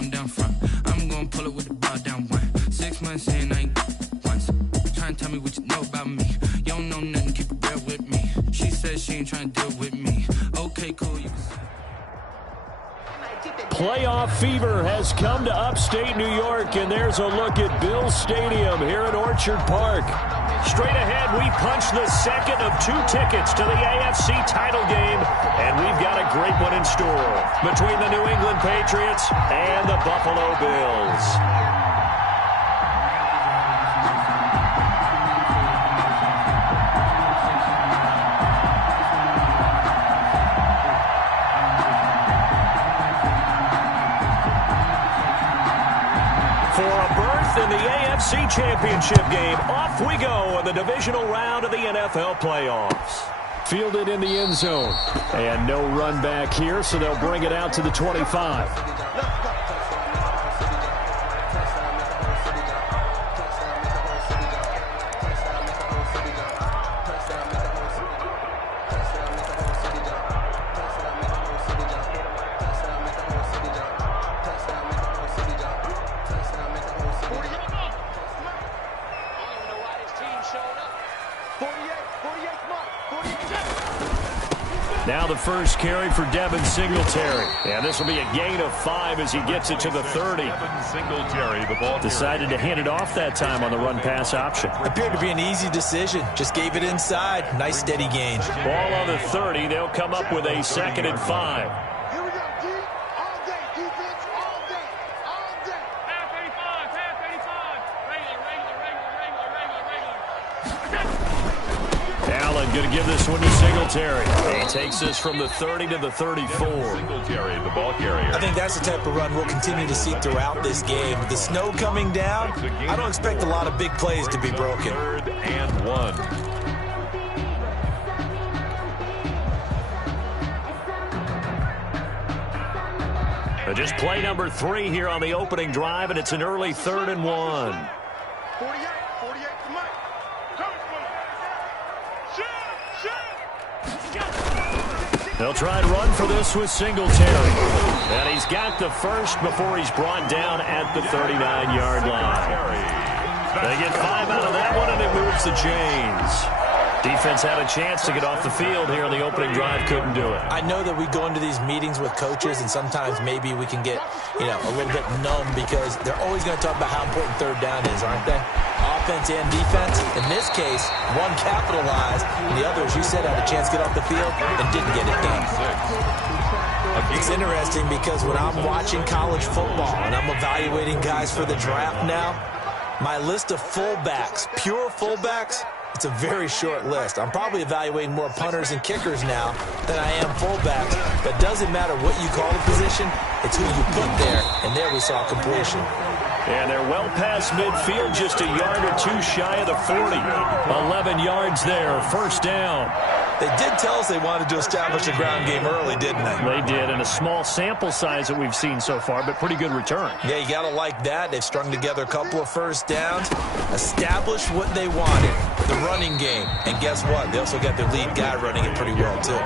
I'm down front. I'm gonna pull it with the ball down one. 6 months in, I ain't once. Trying to tell me what you know about me. You don't know nothing, keep it real with me. She says she ain't trying to deal with me. Okay, cool, you can see. Playoff fever has come to upstate New York, and there's a look at Bills Stadium here at Orchard Park. Straight ahead, we punch the second of 2 tickets to the AFC title game, and we've got a great one in store between the New England Patriots and the Buffalo Bills. In the AFC Championship game, off we go in the divisional round of the NFL playoffs. Fielded in the end zone. And no run back here, so they'll bring it out to the 25. Now the first carry for Devin Singletary. And this will be a gain of 5 as he gets it to the 30. Singletary, the ball decided to hand it off that time on the run-pass option. Appeared to be an easy decision. Just gave it inside. Nice steady gain. Ball on the 30. They'll come up with a 2nd and 5. Going to give this one to Singletary. He takes this from the 30 to the 34. Singletary, the ball carrier. I think that's the type of run we'll continue to see throughout this game. With the snow coming down, I don't expect a lot of big plays to be broken. 3rd and 1. Just play number 3 here on the opening drive, and it's an early 3rd and 1. They'll try and run for this with Singletary. And he's got the first before he's brought down at the 39-yard line. They get 5 out of that one, and it moves the chains. Defense had a chance to get off the field here on the opening drive, couldn't do it. I know that we go into these meetings with coaches, and sometimes maybe we can get, a little bit numb because they're always going to talk about how important 3rd down is, aren't they? Offense and defense. In this case, one capitalized, and the other, as you said, had a chance to get off the field and didn't get it done. It's interesting because when I'm watching college football and I'm evaluating guys for the draft now, my list of fullbacks, pure fullbacks, it's a very short list. I'm probably evaluating more punters and kickers now than I am fullbacks. But it doesn't matter what you call the position. It's who you put there. And there we saw completion. And they're well past midfield, just a yard or 2 shy of the 40. 11 yards there, 1st down. They did tell us they wanted to establish a ground game early, didn't they? They did, and a small sample size that we've seen so far, but pretty good return. Yeah, you got to like that. They've strung together a couple of 1st downs, established what they wanted, the running game. And guess what? They also got their lead guy running it pretty well, too.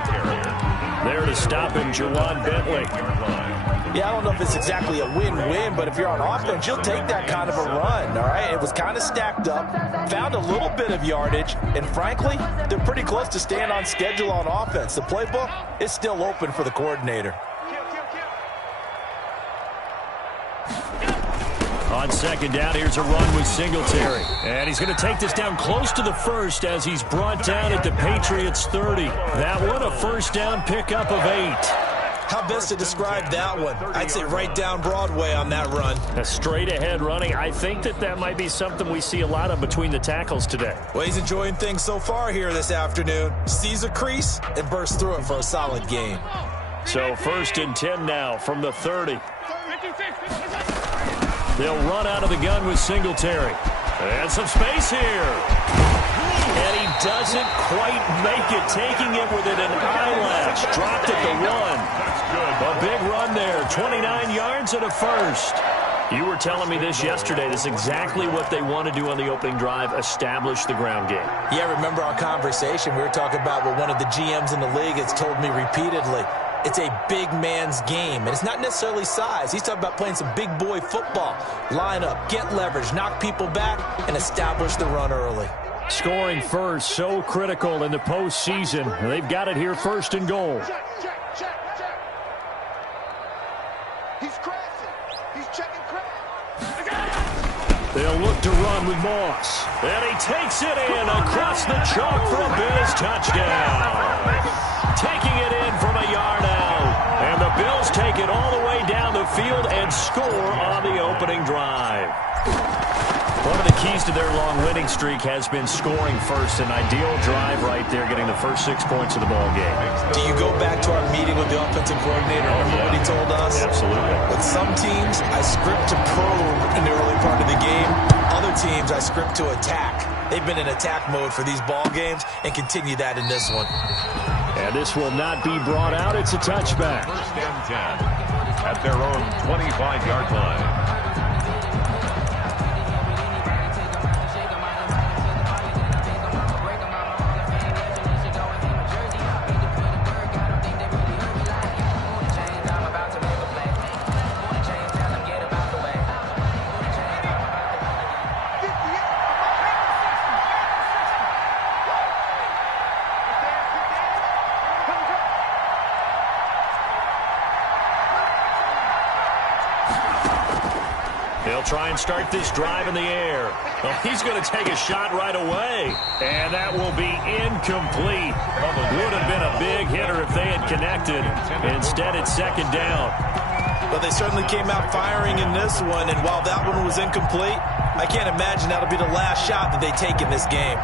There to stop him, Juwan Bentley. Yeah, I don't know if it's exactly a win-win, but if you're on offense, you'll take that kind of a run, all right? It was kind of stacked up, found a little bit of yardage, and frankly, they're pretty close to staying on schedule on offense. The playbook is still open for the coordinator. On 2nd down, here's a run with Singletary. And he's going to take this down close to the 1st as he's brought down at the Patriots' 30. That one, a 1st down pickup of 8. How best to describe that one? I'd say right down Broadway on that run. A straight-ahead running. I think that might be something we see a lot of between the tackles today. Well, he's enjoying things so far here this afternoon. Sees a crease and bursts through it for a solid gain. So 1st and 10 now from the 30. They'll run out of the gun with Singletary. And some space here. And he doesn't quite make it, taking it within an eyelash. Dropped at the 1. A big run there, 29 yards and a 1st. You were telling me this yesterday. This is exactly what they want to do on the opening drive, establish the ground game. Yeah, remember our conversation? We were talking about what one of the GMs in the league has told me repeatedly. it's a big man's game. And it's not necessarily size. He's talking about playing some big boy football. Line up, get leverage, knock people back, and establish the run early. Scoring first, so critical in the postseason. They've got it here, 1st and goal. He's crashing. He's checking crash. They'll look to run with Moss. And he takes it in across the chalk for a Bills touchdown. Taking it in from a yard out. And the Bills take it all the way down the field and score on the opening drive. One of the keys to their long winning streak has been scoring first. An ideal drive right there, getting the first 6 points of the ball game. Do you go back to our meeting with the offensive coordinator? Remember what he told us? Absolutely. With some teams, I script to probe in the early part of the game. Other teams, I script to attack. They've been in attack mode for these ball games and continue that in this one. And this will not be brought out. It's a touchback. 1st and 10 at their own 25-yard line. Try and start this drive in the air. Well, he's going to take a shot right away. And that will be incomplete. Would have been a big hitter if they had connected. Instead, it's 2nd down. But they certainly came out firing in this one. And while that one was incomplete, I can't imagine that'll be the last shot that they take in this game.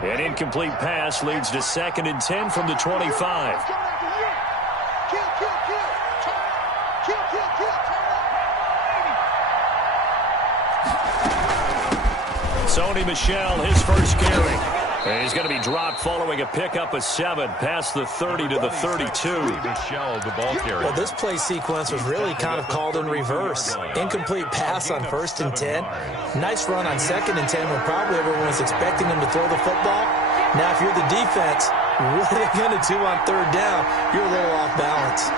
An incomplete pass leads to 2nd and 10 from the 25. Sony Michel, his first carry. And he's going to be dropped following a pickup of 7 past the 30 to the 32. Michel, the ball carrier. Well, this play sequence was really kind of called in reverse. Incomplete pass on 1st and 10. Nice run on 2nd and 10 when probably everyone was expecting him to throw the football. Now, if you're the defense, what are they going to do on 3rd down? You're a little off balance.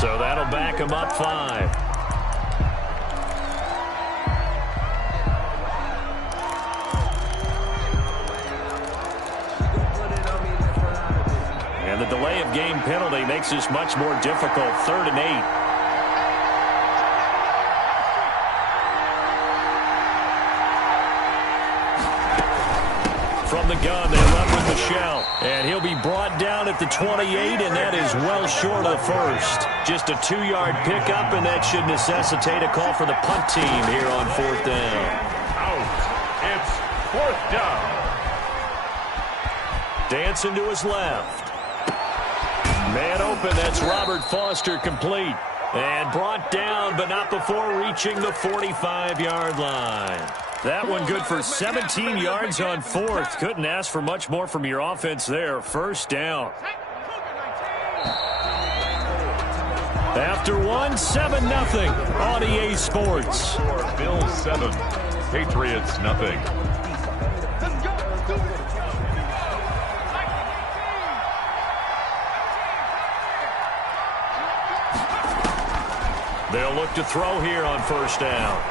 So that'll back him up 5. And the delay of game penalty makes this much more difficult. 3rd and 8. From the gun, they run with Michel. And he'll be brought down at the 28, and that is well short of the first. Just a 2-yard pickup, and that should necessitate a call for the punt team here on 4th down. Out. It's 4th down. Dancing to his left. Man open, that's Robert Foster complete. And brought down, but not before reaching the 45-yard line. That one good for 17 yards on fourth. Couldn't ask for much more from your offense there. First down. After one, 7-0 on EA Sports. Bills 7, Patriots nothing. They'll look to throw here on first down.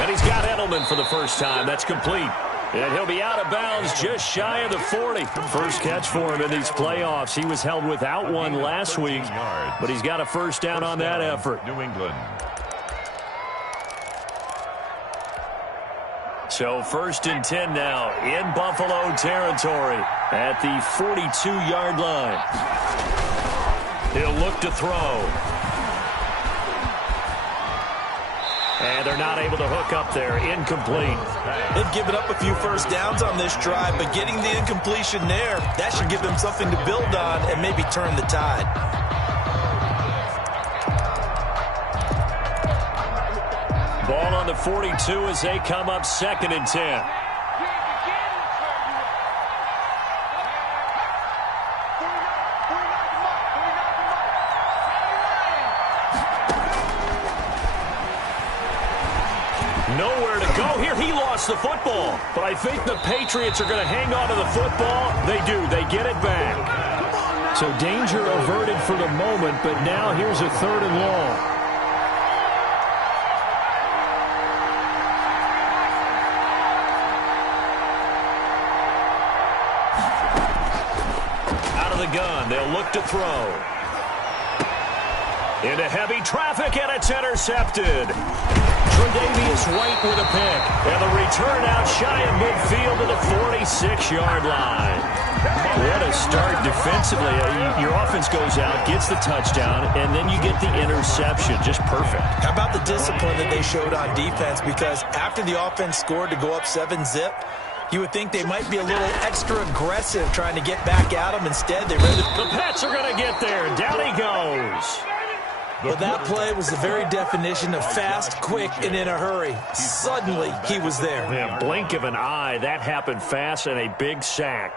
And he's got Edelman for the first time. That's complete. And he'll be out of bounds just shy of the 40. First catch for him in these playoffs. He was held without one last week, but he's got a first down on that effort. New England. So 1st and 10 now in Buffalo territory at the 42-yard line. He'll look to throw. And they're not able to hook up there. Incomplete. They've given up a few first downs on this drive, but getting the incompletion there, that should give them something to build on and maybe turn the tide. Ball on the 42 as they come up 2nd and 10. Nowhere to go here. He lost the football. But I think the Patriots are going to hang on to the football. They do. They get it back. So danger averted for the moment, but now here's a 3rd and long. Out of the gun. They'll look to throw. Into heavy traffic, and it's intercepted. Tre'Davious White with a pick. And the return out shy of midfield to the 46-yard line. What a start defensively. Your offense goes out, gets the touchdown, and then you get the interception. Just perfect. How about the discipline that they showed on defense? Because after the offense scored to go up 7-zip, you would think they might be a little extra aggressive trying to get back at them. Instead, they read it. The Pats are going to get there. Down he goes. Well, that play was the very definition of fast, quick, and in a hurry. Suddenly, he was there. Yeah, blink of an eye. That happened fast and a big sack.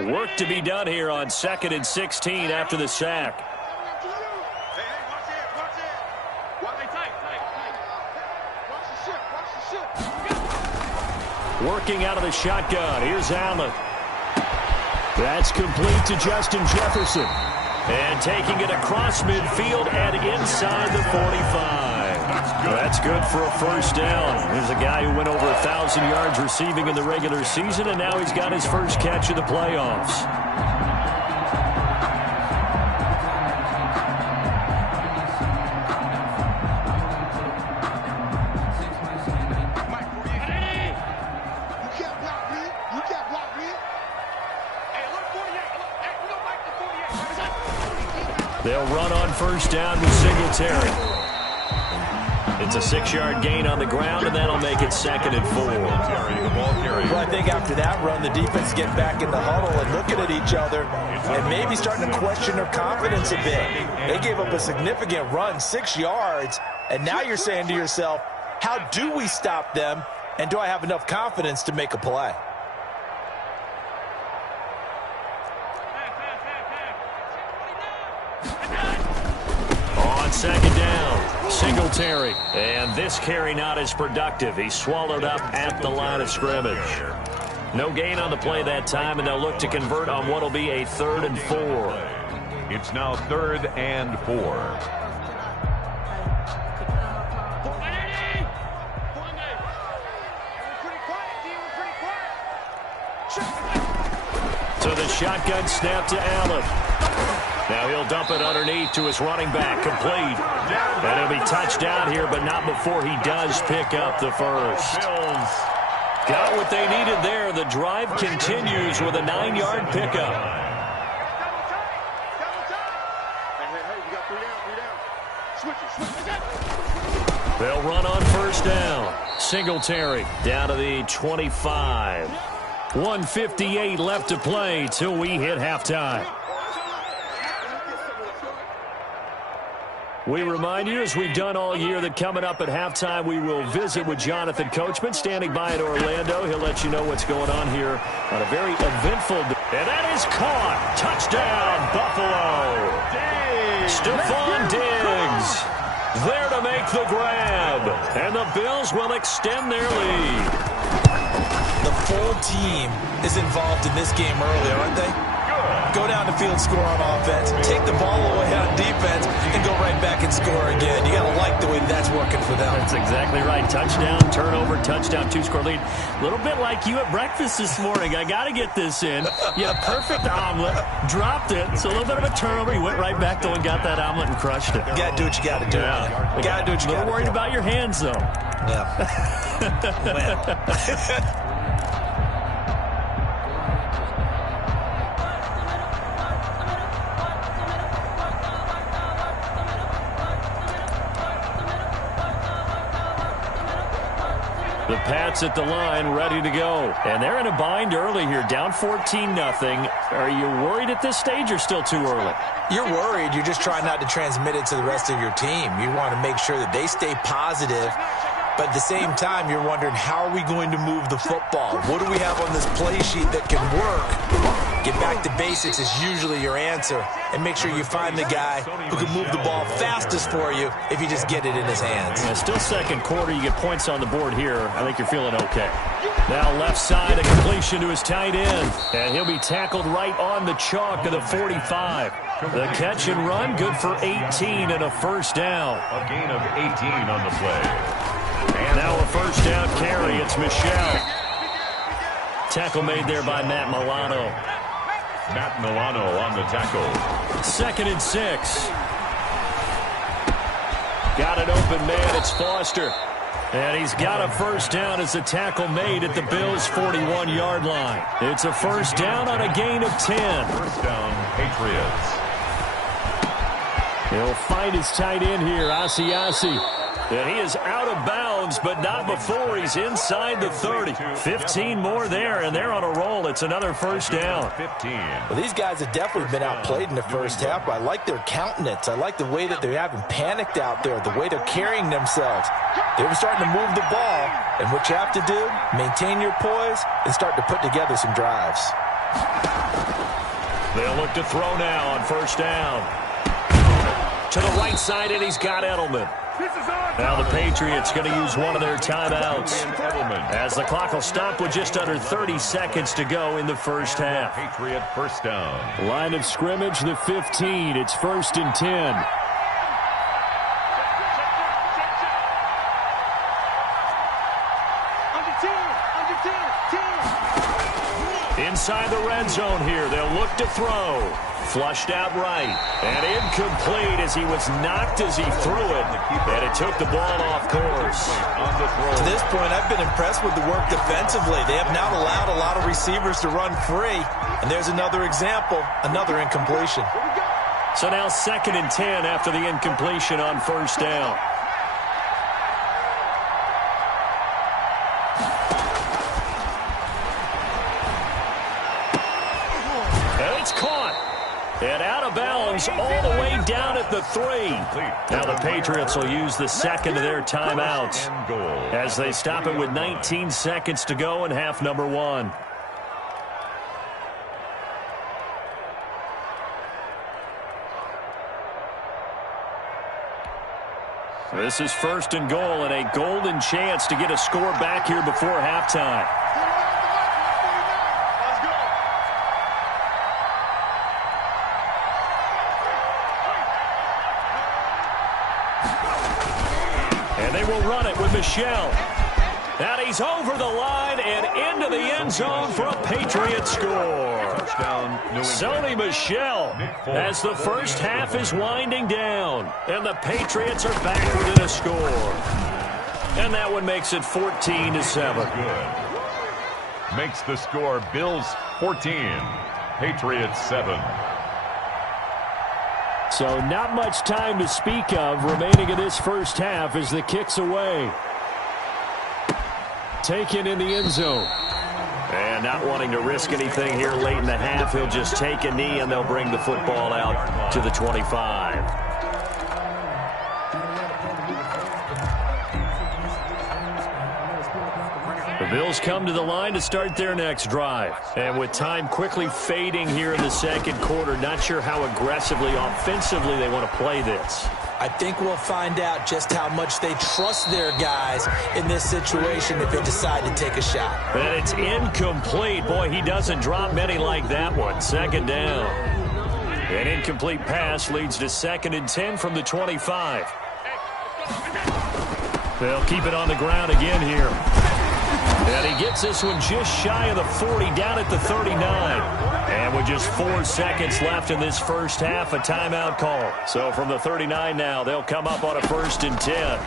Work to be done here on 2nd and 16 after the sack. Working out of the shotgun. Here's Allen. That's complete to Justin Jefferson. And taking it across midfield and inside the 45. That's good for a first down. Here's a guy who went over 1,000 yards receiving in the regular season, and now he's got his first catch of the playoffs. They'll run on first down with Singletary. It's a 6-yard gain on the ground, and that'll make it 2nd and 4. Well, I think after that run, the defense get back in the huddle and looking at each other and maybe starting to question their confidence a bit. They gave up a significant run, 6 yards, and now you're saying to yourself, how do we stop them, and do I have enough confidence to make a play? On 2nd down, Singletary. And this carry not as productive. He swallowed up at the line of scrimmage. No gain on the play that time, and they'll look to convert on what will be a 3rd and 4. It's now 3rd and 4. So the shotgun snap to Allen. Now he'll dump it underneath to his running back, complete. And he'll be touchdown here, but not before he does pick up the first. Got what they needed there. The drive continues with a 9-yard pickup. They'll run on first down. Singletary down to the 25. 1:58 left to play till we hit halftime. We remind you, as we've done all year, that coming up at halftime, we will visit with Jonathan Coachman, standing by in Orlando. He'll let you know what's going on here on a very eventful day. And that is caught. Touchdown, Buffalo. Stephon Diggs there to make the grab. And the Bills will extend their lead. The full team is involved in this game early, aren't they? Go down the field, score on offense, take the ball away on defense, and go right back and score again. You got to like the way that's working for them. That's exactly right. Touchdown, turnover, touchdown, two-score lead. A little bit like you at breakfast this morning. I got to get this in. You had a perfect omelet, dropped it. It's a little bit of a turnover. You went right back though and got that omelet and crushed it. You got to do what you got to do. Yeah. You got to do what you got to do. A little worried about your hands, though. Yeah. The Pats at the line, ready to go. And they're in a bind early here, down 14-0. Are you worried at this stage or still too early? You're worried. You're just trying not to transmit it to the rest of your team. You want to make sure that they stay positive. But at the same time, you're wondering, how are we going to move the football? What do we have on this play sheet that can work? Get back to basics is usually your answer. And make sure you find the guy who can move the ball fastest for you if you just get it in his hands. Yeah, still second quarter. You get points on the board here. I think you're feeling okay. Now left side, a completion to his tight end. And he'll be tackled right on the chalk of the 45. The catch and run, good for 18 and a first down. A gain of 18 on the play. And now a first down carry. It's Michel. Tackle made there by Matt Milano. Matt Milano on the tackle. 2nd and 6. Got an open man. It's Foster. And he's got a first down as the tackle made at the Bills' 41-yard line. It's a first down on a gain of 10. First down, Patriots. He'll find his tight end here, Asiasi. And he is out of bounds, but not before he's inside the 30. 15 more there, and they're on a roll. It's another first down. 15. Well, these guys have definitely been outplayed in the first half, but I like their countenance. I like the way that they haven't panicked out there, the way they're carrying themselves. They were starting to move the ball, and what you have to do, maintain your poise and start to put together some drives. They'll look to throw now on first down. To the right side, and he's got Edelman. Now the Patriots going to use one of their timeouts as the clock will stop with just under 30 seconds to go in the first half. Patriot first down. Line of scrimmage, the 15. It's 1st and 10. Inside the red zone here, they'll look to throw. Flushed out right. And incomplete as he was knocked as he threw it. And it took the ball off course. To this point, I've been impressed with the work defensively. They have now allowed a lot of receivers to run free. And there's another example, another incompletion. So now 2nd and 10 after the incompletion on first down. And it's caught. And out of bounds all the way down at the 3. Now the Patriots will use the second of their timeouts as they stop it with 19 seconds to go in half number 1. This is 1st and goal and a golden chance to get a score back here before halftime. And they will run it with Michel. And he's over the line and into the end zone for a Patriot score. Touchdown, New England. Sony Michel as the first half is winding down. And the Patriots are back within a score. And that one makes it 14-7. Good. Makes the score Bills 14, Patriots 7. So not much time to speak of remaining in this first half as the kick's away. Taken in the end zone. And not wanting to risk anything here late in the half, he'll just take a knee and they'll bring the football out to the 25. The Bills come to the line to start their next drive. And with time quickly fading here in the second quarter, not sure how aggressively, offensively they want to play this. I think we'll find out just how much they trust their guys in this situation if they decide to take a shot. And it's incomplete. Boy, he doesn't drop many like that one. Second down. An incomplete pass leads to 2nd and 10 from the 25. They'll keep it on the ground again here. And he gets this one just shy of the 40, down at the 39. And with just 4 seconds left in this first half, a timeout call. So from the 39 now, they'll come up on a 1st and 10.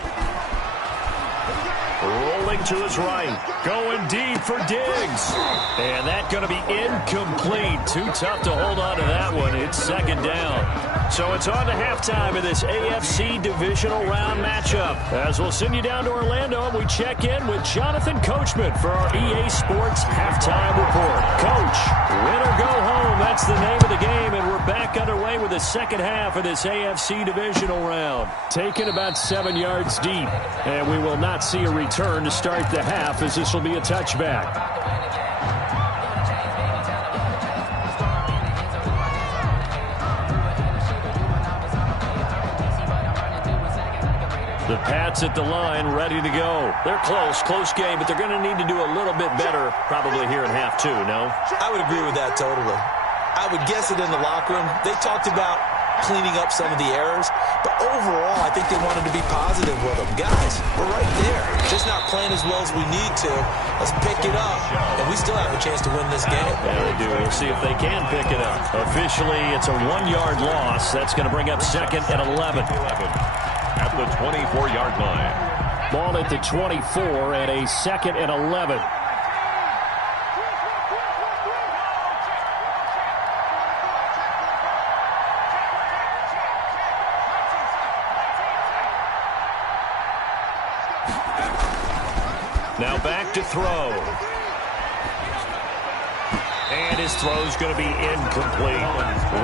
Rolling to his right. Going deep for Diggs. And that's going to be incomplete. Too tough to hold on to that one. It's 2nd down. So it's on to halftime in this AFC divisional round matchup. As we'll send you down to Orlando, and we check in with Jonathan Coachman for our EA Sports Halftime Report. Coach, win or go home, that's the name of the game, and we're back underway with the second half of this AFC divisional round. Taken about 7 yards deep, and we will not see a return to start the half, as this will be a touchback. The Pats at the line, ready to go. They're close game, but they're going to need to do a little bit better probably here in half 2, no? I would agree with that totally. I would guess it in the locker room. They talked about cleaning up some of the errors, but overall, I think they wanted to be positive with them. Guys, we're right there. Just not playing as well as we need to. Let's pick it up, and we still have a chance to win this game. Yeah, we do. We'll see if they can pick it up. Officially, it's a 1-yard loss. That's going to bring up 2nd and 11. At the 24-yard line. Ball at the 24 and a 2nd and 11. Now back to throw. And his throw's going to be incomplete.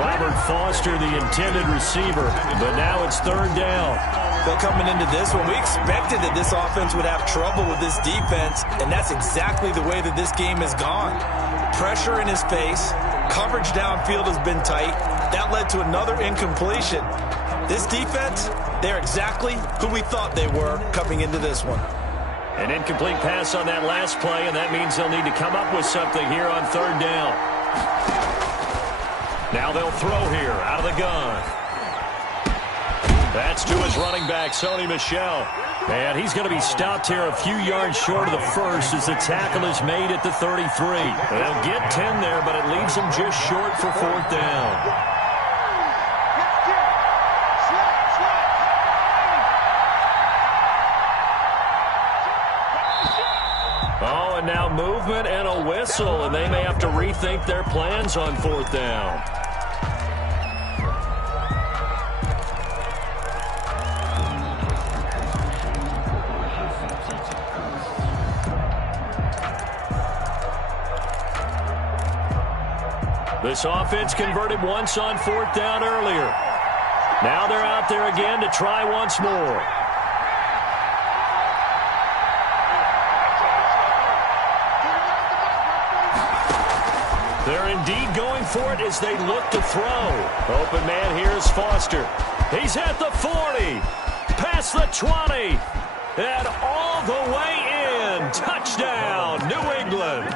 Robert Foster, the intended receiver, but now it's 3rd down. But coming into this one, we expected that this offense would have trouble with this defense, and that's exactly the way that this game has gone. Pressure in his face, coverage downfield has been tight. That led to another incompletion. This defense, they're exactly who we thought they were coming into this one. An incomplete pass on that last play, and that means they'll need to come up with something here on 3rd down. Now they'll throw here out of the gun. That's to his running back, Sony Michel. And he's going to be stopped here a few yards short of the first as the tackle is made at the 33. They'll get 10 there, but it leaves them just short for 4th down. Oh, and now movement and a whistle, and they may have to rethink their plans on 4th down. This offense converted once on 4th down earlier. Now they're out there again to try once more. They're indeed going for it as they look to throw. Open man here is Foster. He's at the 40, past the 20, and all the way in. Touchdown, New England.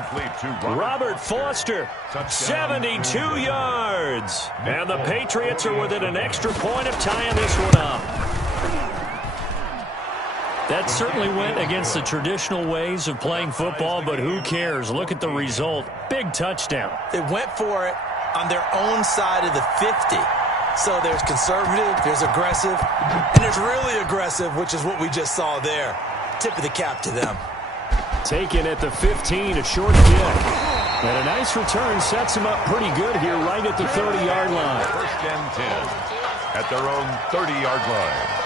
Robert Foster, 72 yards. And the Patriots are within an extra point of tying this one up. That certainly went against the traditional ways of playing football, but who cares? Look at the result. Big touchdown. They went for it on their own side of the 50. So there's conservative, there's aggressive, and there's really aggressive, which is what we just saw there. Tip of the cap to them. Taken at the 15, a short kick. And a nice return sets them up pretty good here right at the 30-yard line. 1st and 10 at their own 30-yard line.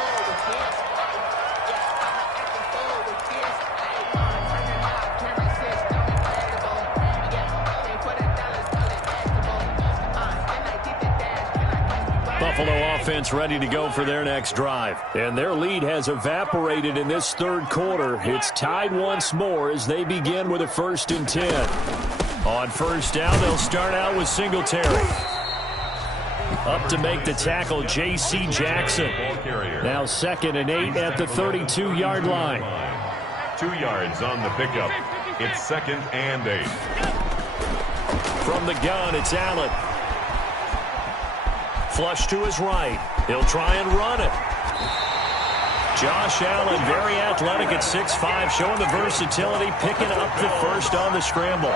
offense ready to go for their next drive. And their lead has evaporated in this third quarter. It's tied once more as they begin with a 1st and 10. On first down, they'll start out with Singletary. Up to make the tackle, J.C. Jackson. Now 2nd and 8 at the 32-yard line. 2 yards on the pickup. It's 2nd and 8. From the gun, it's Allen. Flush to his right. He'll try and run it. Josh Allen, very athletic at 6'5", showing the versatility, picking up the first on the scramble.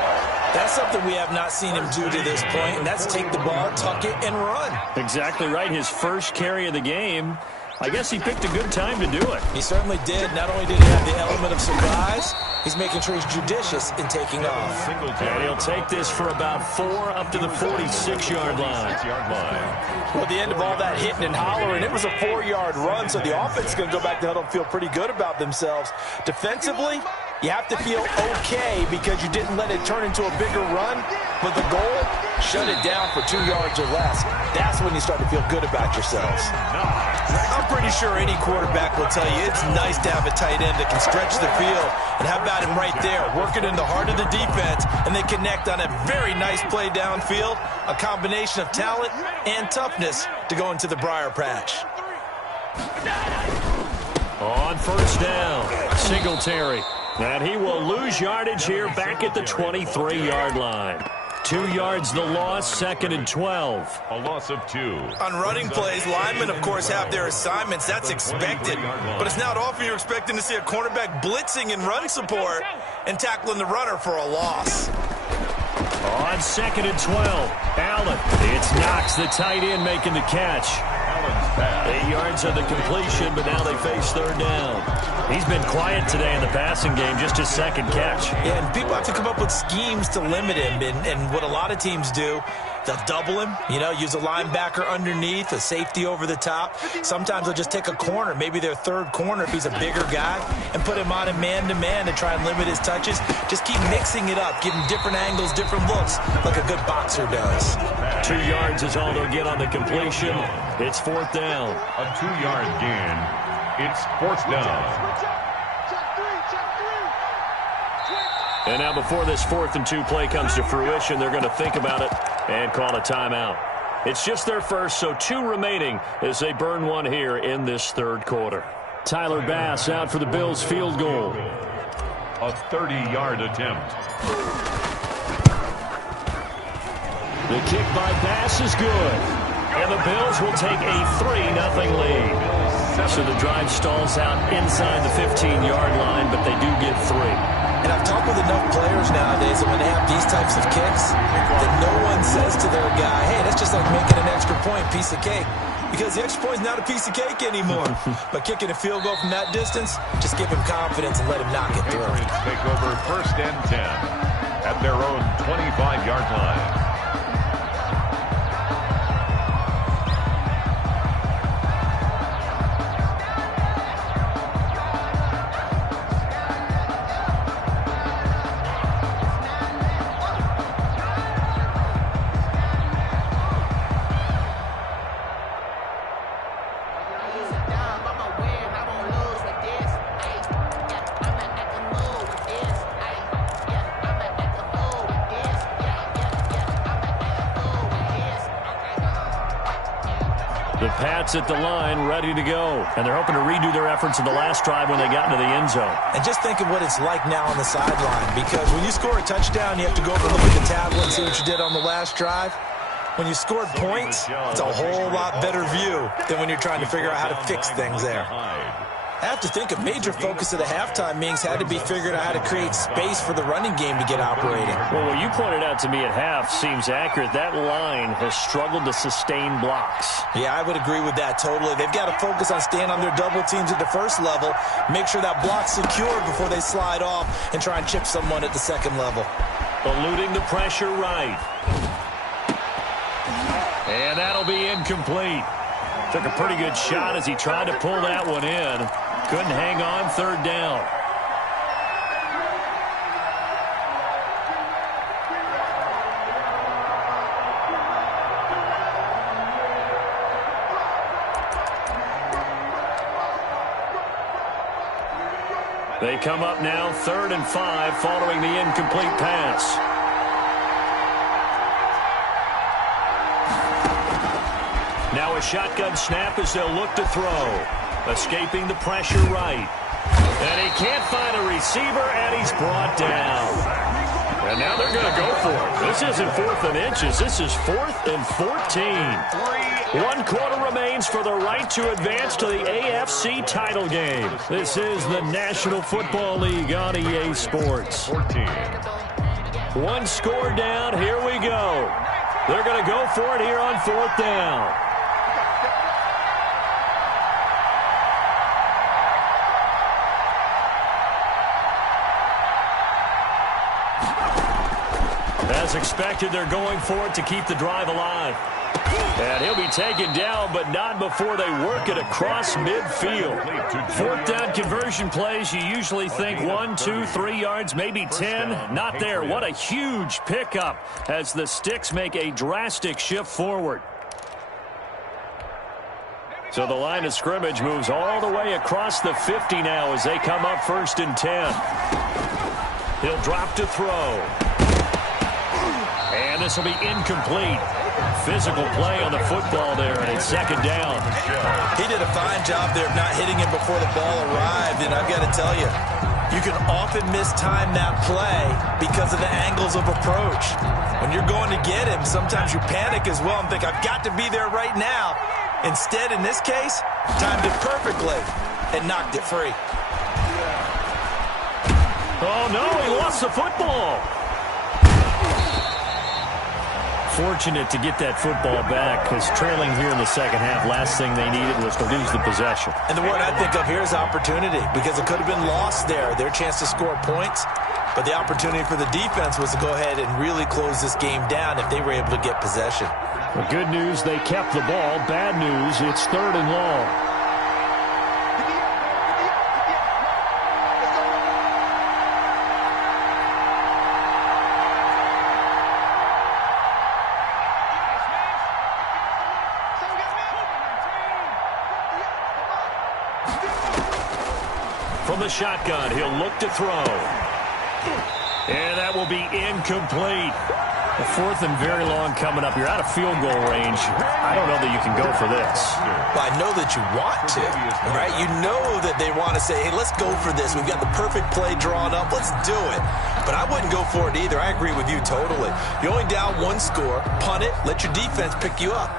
That's something we have not seen him do to this point, and that's take the ball, tuck it, and run. Exactly right. His first carry of the game. I guess he picked a good time to do it. He certainly did. Not only did he have the element of surprise, he's making sure he's judicious in taking off. And he'll take this for about 4 up to the 46-yard line. Well, at the end of all that hitting and hollering, it was a 4-yard run, so the offense is going to go back to huddle and feel pretty good about themselves. Defensively, you have to feel okay because you didn't let it turn into a bigger run, but the goal, shut it down for 2 yards or less. That's when you start to feel good about yourselves. I'm pretty sure any quarterback will tell you it's nice to have a tight end that can stretch the field. And how about him right there, working in the heart of the defense, and they connect on a very nice play downfield, a combination of talent and toughness to go into the briar patch. On first down, Singletary. And he will lose yardage here back at the 23-yard line. 2 yards the loss, 2nd and 12. A loss of 2. On running plays, linemen, of course, have their assignments. That's expected. But it's not often you're expecting to see a cornerback blitzing in run support and tackling the runner for a loss. On 2nd and 12, Allen. It's Knox, the tight end, making the catch. 8 yards on the completion, but now they face 3rd down. He's been quiet today in the passing game, just his 2nd catch. Yeah, and people have to come up with schemes to limit him, and what a lot of teams do, they'll double him, use a linebacker underneath, a safety over the top. Sometimes they'll just take a corner, maybe their 3rd corner if he's a bigger guy, and put him on a man-to-man to try and limit his touches. Just keep mixing it up, give him different angles, different looks, like a good boxer does. 2 yards is all they'll get on the completion. It's 4th down. A 2-yard gain. It's 4th down. And now before this 4th and 2 play comes to fruition, they're going to think about it and call a timeout. It's just their first, so 2 remaining as they burn 1 here in this 3rd quarter. Tyler Bass out for the Bills field goal. A 30-yard attempt. The kick by Bass is good. And the Bills will take a 3-0 lead. So the drive stalls out inside the 15-yard line, but they do get 3. And I've talked with enough players nowadays that when they have these types of kicks, that no one says to their guy, hey, that's just like making an extra point, piece of cake. Because the extra point is not a piece of cake anymore. But kicking a field goal from that distance, just give him confidence and let him knock it through. Patriots take over 1st and 10 at their own 25-yard line. The Pats at the line, ready to go. And they're hoping to redo their efforts in the last drive when they got into the end zone. And just think of what it's like now on the sideline. Because when you score a touchdown, you have to go over and look at the tablet and see what you did on the last drive. When you scored points, it's a whole lot better view than when you're trying to figure out how to fix things there. I have to think a major focus of the halftime meetings had to be figuring out how to create space for the running game to get operating. Well, what you pointed out to me at half seems accurate. That line has struggled to sustain blocks. Yeah, I would agree with that totally. They've got to focus on staying on their double teams at the first level, make sure that block's secured before they slide off and try and chip someone at the second level. Eluding the pressure right. And that'll be incomplete. Took a pretty good shot as he tried to pull that one in. Couldn't hang on, 3rd down. They come up now 3rd and 5 following the incomplete pass. Now a shotgun snap as they'll look to throw. Escaping the pressure right. And he can't find a receiver, and he's brought down. And now they're going to go for it. This isn't 4th and inches. This is 4th and 14. 1 quarter remains for the right to advance to the AFC title game. This is the National Football League on EA Sports. 14. 1 score down. Here we go. They're going to go for it here on 4th down. As expected, they're going for it to keep the drive alive. And he'll be taken down, but not before they work it across midfield. 4th down conversion plays, you usually think 1, 2, 3 yards, maybe 10. Not there. What a huge pickup as the Sticks make a drastic shift forward. So the line of scrimmage moves all the way across the 50 now as they come up 1st and 10. He'll drop to throw. And this will be incomplete. Physical play on the football there, and it's 2nd down. He did a fine job there of not hitting him before the ball arrived, and I've got to tell you, you can often mistime that play because of the angles of approach. When you're going to get him, sometimes you panic as well and think, I've got to be there right now. Instead, in this case, timed it perfectly and knocked it free. Oh, no, he lost the football. Fortunate to get that football back because trailing here in the 2nd half, last thing they needed was to lose the possession. And the word I think of here is opportunity because it could have been lost there, their chance to score points. But the opportunity for the defense was to go ahead and really close this game down if they were able to get possession. The good news, they kept the ball. Bad news, it's 3rd and long. From the shotgun, he'll look to throw. And that will be incomplete. The 4th and very long coming up. You're out of field goal range. I don't know that you can go for this. Well, I know that you want to, right? You know that they want to say, hey, let's go for this. We've got the perfect play drawn up. Let's do it. But I wouldn't go for it either. I agree with you totally. You're only down 1 score. Punt it. Let your defense pick you up.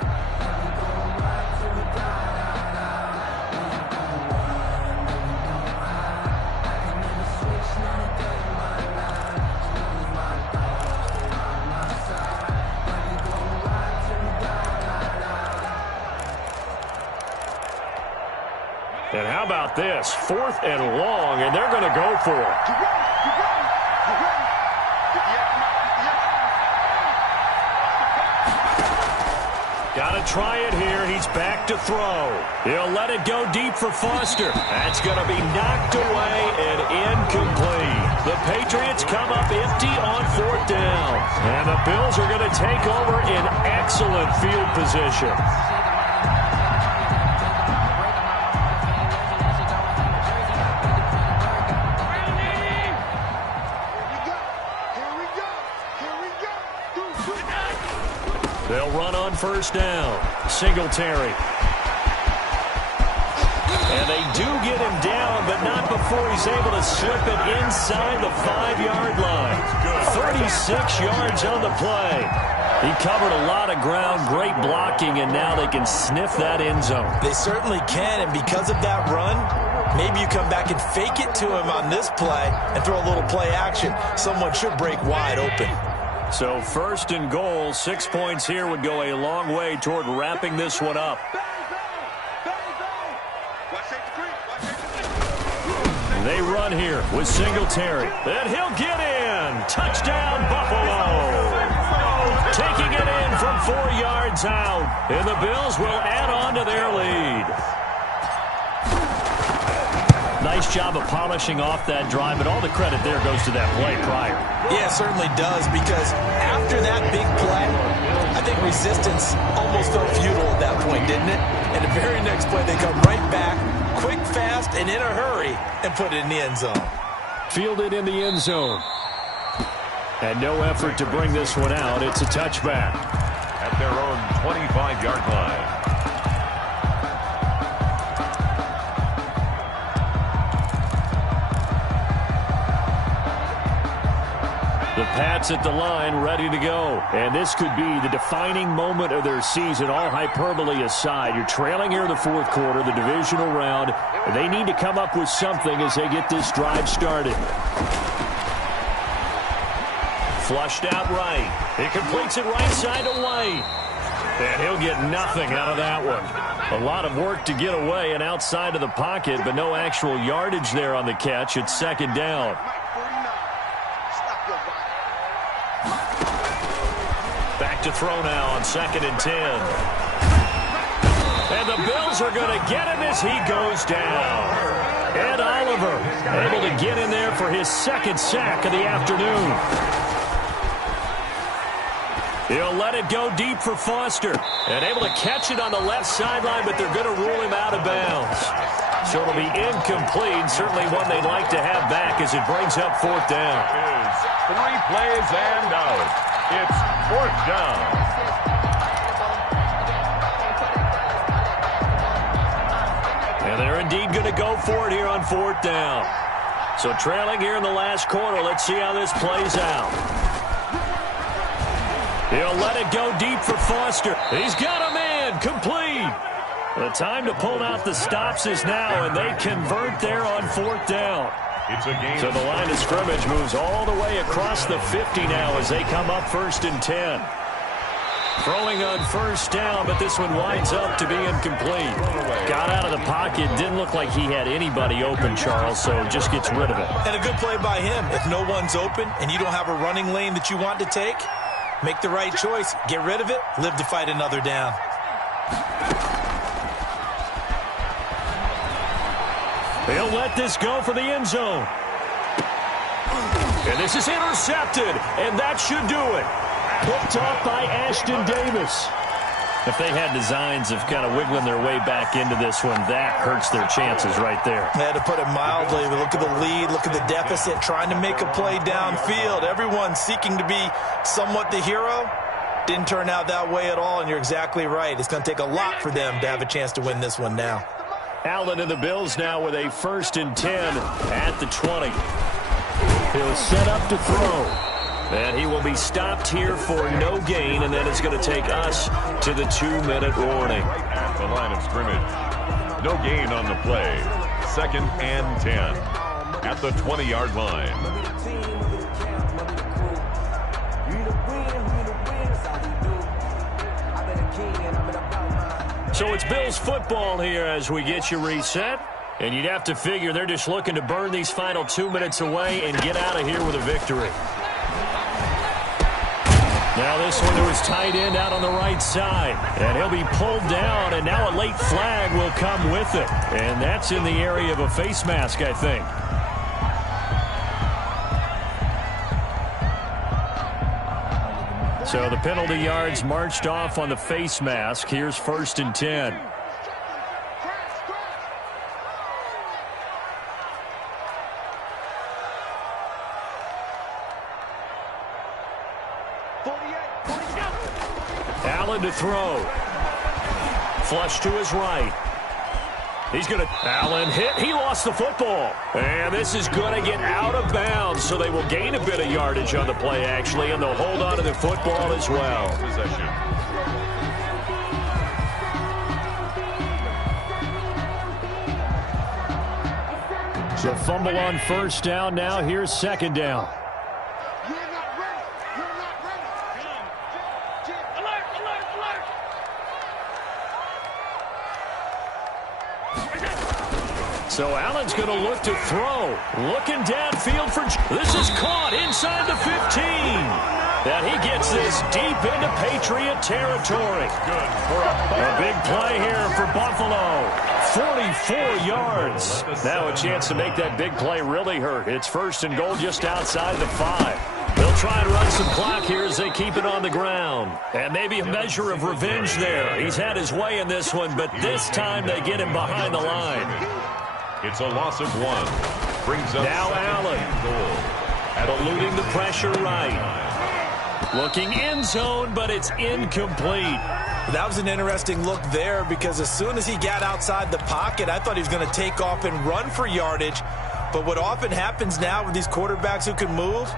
And how about this? 4th and long, and they're going to go for it. Got to try it here. He's back to throw. He'll let it go deep for Foster. That's going to be knocked away and incomplete. The Patriots come up empty on 4th down. And the Bills are going to take over in excellent field position. They'll run on 1st down. Singletary. And they do get him down, but not before he's able to slip it inside the 5-yard line. 36 yards on the play. He covered a lot of ground, great blocking, and now they can sniff that end zone. They certainly can, and because of that run, maybe you come back and fake it to him on this play and throw a little play action. Someone should break wide open. So 1st and goal, 6 points here would go a long way toward wrapping this one up. They run here with Singletary. And he'll get in. Touchdown, Buffalo. Taking it in from 4 yards out. And the Bills will add on to their lead. Nice job of polishing off that drive, but all the credit there goes to that play prior. Yeah, it certainly does, because after that big play, I think resistance almost felt futile at that point, didn't it? And the very next play, they come right back, quick, fast, and in a hurry and put it in the end zone. Fielded in the end zone. And no effort to bring this one out. It's a touchback. At their own 25-yard line. The Pats at the line, ready to go. And this could be the defining moment of their season, all hyperbole aside. You're trailing here in the fourth quarter, the divisional round. They need to come up with something as they get this drive started. Flushed out right. He completes it right side to White. And he'll get nothing out of that one. A lot of work to get away and outside of the pocket, but no actual yardage there on the catch. It's second down. Back to throw now on 2nd and 10. And the Bills are going to get him as he goes down. Ed Oliver able to get in there for his second sack of the afternoon. He'll let it go deep for Foster. And able to catch it on the left sideline, but they're going to rule him out of bounds. So it'll be incomplete. Certainly one they'd like to have back as it brings up 4th down. 3 plays and out. It's 4th down. And they're indeed going to go for it here on 4th down. So trailing here in the last quarter. Let's see how this plays out. He'll let it go deep for Foster. He's got a man. Complete. The time to pull out the stops is now, and they convert there on 4th down. It's a game. So the line of scrimmage moves all the way across the 50 now as they come up 1st and 10. Throwing on 1st down, but this one winds up to be incomplete. Got out of the pocket. Didn't look like he had anybody open, Charles, so just gets rid of it. And a good play by him. If no one's open and you don't have a running lane that you want to take, make the right choice. Get rid of it. Live to fight another down. He'll let this go for the end zone. And this is intercepted, and that should do it. Picked off by Ashton Davis. If they had designs of kind of wiggling their way back into this one, that hurts their chances right there. They had to put it mildly. Look at the lead, look at the deficit, trying to make a play downfield. Everyone seeking to be somewhat the hero. Didn't turn out that way at all, and you're exactly right. It's going to take a lot for them to have a chance to win this one now. Allen and the Bills now with a 1st and 10 at the 20. He'll set up to throw. And he will be stopped here for no gain, and then it's going to take us to the 2-minute warning. At the line of scrimmage. No gain on the play. 2nd and 10 at the 20-yard line. So it's Bills football here as we get you reset. And you'd have to figure they're just looking to burn these final 2 minutes away and get out of here with a victory. Now this one to his tight end out on the right side. And he'll be pulled down, and now a late flag will come with it. And that's in the area of a face mask, I think. So the penalty yards marched off on the face mask. Here's 1st and 10. Allen to throw. Flush to his right. He's going to... Allen hit. He lost the football. And this is going to get out of bounds, so they will gain a bit of yardage on the play, actually, and they'll hold on to the football as well. Possession. So fumble on 1st down. Now here's 2nd down. So Allen's going to look to throw. Looking downfield for... This is caught inside the 15. And he gets this deep into Patriot territory. Good for a big play here for Buffalo. 44 yards. Now a chance to make that big play really hurt. It's 1st and goal just outside the 5. They'll try and run some clock here as they keep it on the ground. And maybe a measure of revenge there. He's had his way in this one, but this time they get him behind the line. It's a loss of 1. Brings up now Allen. Eluding the pressure right. Looking end zone, but it's incomplete. That was an interesting look there because as soon as he got outside the pocket, I thought he was going to take off and run for yardage. But what often happens now with these quarterbacks who can move,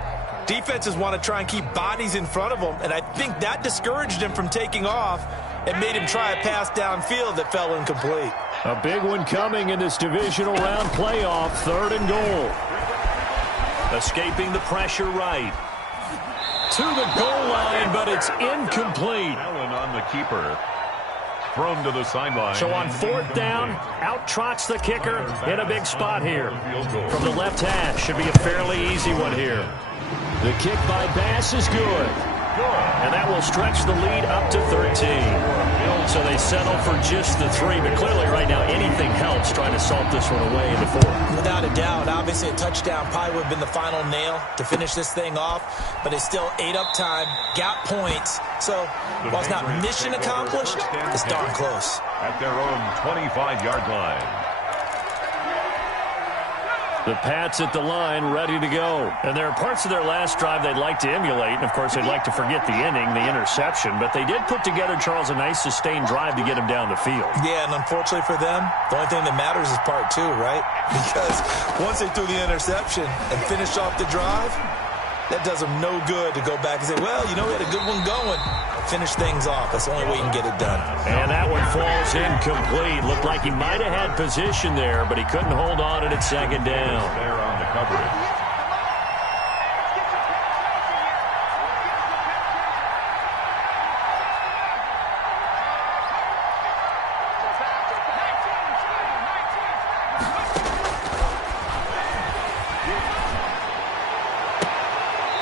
defenses want to try and keep bodies in front of them, and I think that discouraged him from taking off and made him try a pass downfield that fell incomplete. A big one coming in this divisional round playoff, 3rd and goal. Escaping the pressure right. To the goal line, but it's incomplete. Allen on the keeper. Thrown to the sideline. So on 4th down, out trots the kicker in a big spot here. From the left hash, should be a fairly easy one here. The kick by Bass is good. And that will stretch the lead up to 13. So they settle for just the 3, but clearly right now anything helps trying to salt this one away in the 4th. Without a doubt, obviously a touchdown probably would have been the final nail to finish this thing off, but it's still ate up time, got points. So while it's not mission accomplished, it's darn close. At their own 25-yard line. The Pats at the line, ready to go. And there are parts of their last drive they'd like to emulate. And, of course, they'd like to forget the inning, the interception. But they did put together, Charles, a nice sustained drive to get him down the field. Yeah, and unfortunately for them, the only thing that matters is part 2, right? Because once they threw the interception and finished off the drive, that does them no good to go back and say, well, you know, we had a good one going. Finish things off. That's the only way you can get it done. And that one falls incomplete. Looked like he might have had position there, but he couldn't hold on at 2nd down. There on the coverage.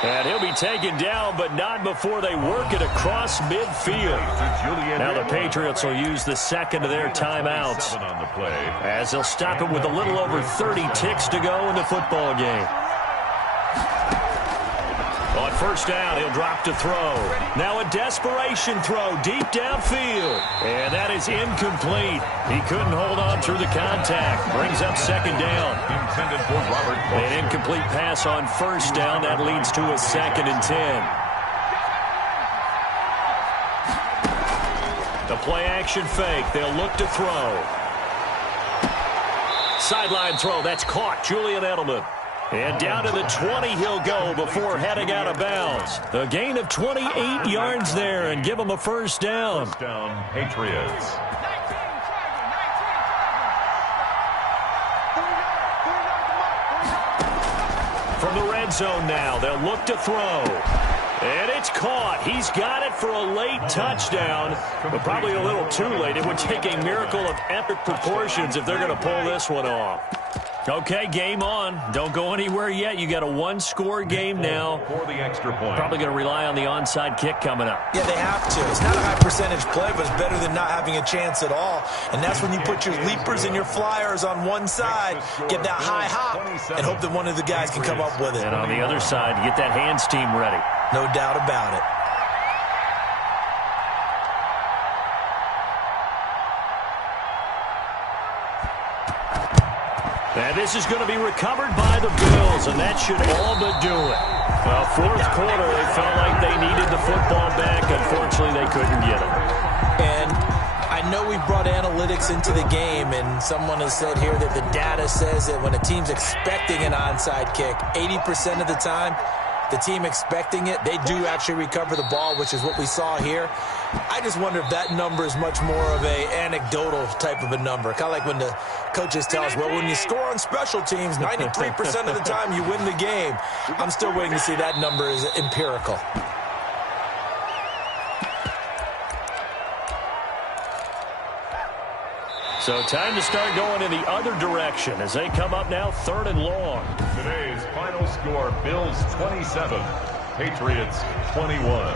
And he'll be taken down, but not before they work it across midfield. Now the Patriots will use the 2nd of their timeouts as they'll stop it with a little over 30 ticks to go in the football game. On 1st down, he'll drop to throw. Now a desperation throw deep downfield. And that is incomplete. He couldn't hold on through the contact. Brings up 2nd down. Intended for Robert. An incomplete pass on 1st down. That leads to a 2nd and 10. The play action fake. They'll look to throw. Sideline throw. That's caught. Julian Edelman. And down to the 20 he'll go before heading out of bounds. A gain of 28 yards there and give him a 1st down. 1st down, Patriots. From the red zone now, they'll look to throw. And it's caught. He's got it for a late touchdown, but probably a little too late. It would take a miracle of epic proportions if they're going to pull this one off. Okay, game on. Don't go anywhere yet. You got a 1-score game now. For the extra point. Probably going to rely on the onside kick coming up. Yeah, they have to. It's not a high-percentage play, but it's better than not having a chance at all. And that's when you put your leapers and your flyers on one side, get that high hop, and hope that one of the guys can come up with it. And on the other side, get that hands team ready. No doubt about it. And this is going to be recovered by the Bills, and that should all but do it. Well, 4th quarter, they felt like they needed the football back. Unfortunately, they couldn't get it. And I know we brought analytics into the game, and someone has said here that the data says that when a team's expecting an onside kick, 80% of the time, the team expecting it, they do actually recover the ball, which is what we saw here. I just wonder if that number is much more of a anecdotal type of a number. Kind of like when the coaches tell us, well, when you score on special teams, 93% of the time you win the game. I'm still waiting to see that number is empirical. So time to start going in the other direction as they come up now 3rd and long. Today's final score, Bills 27, Patriots 21.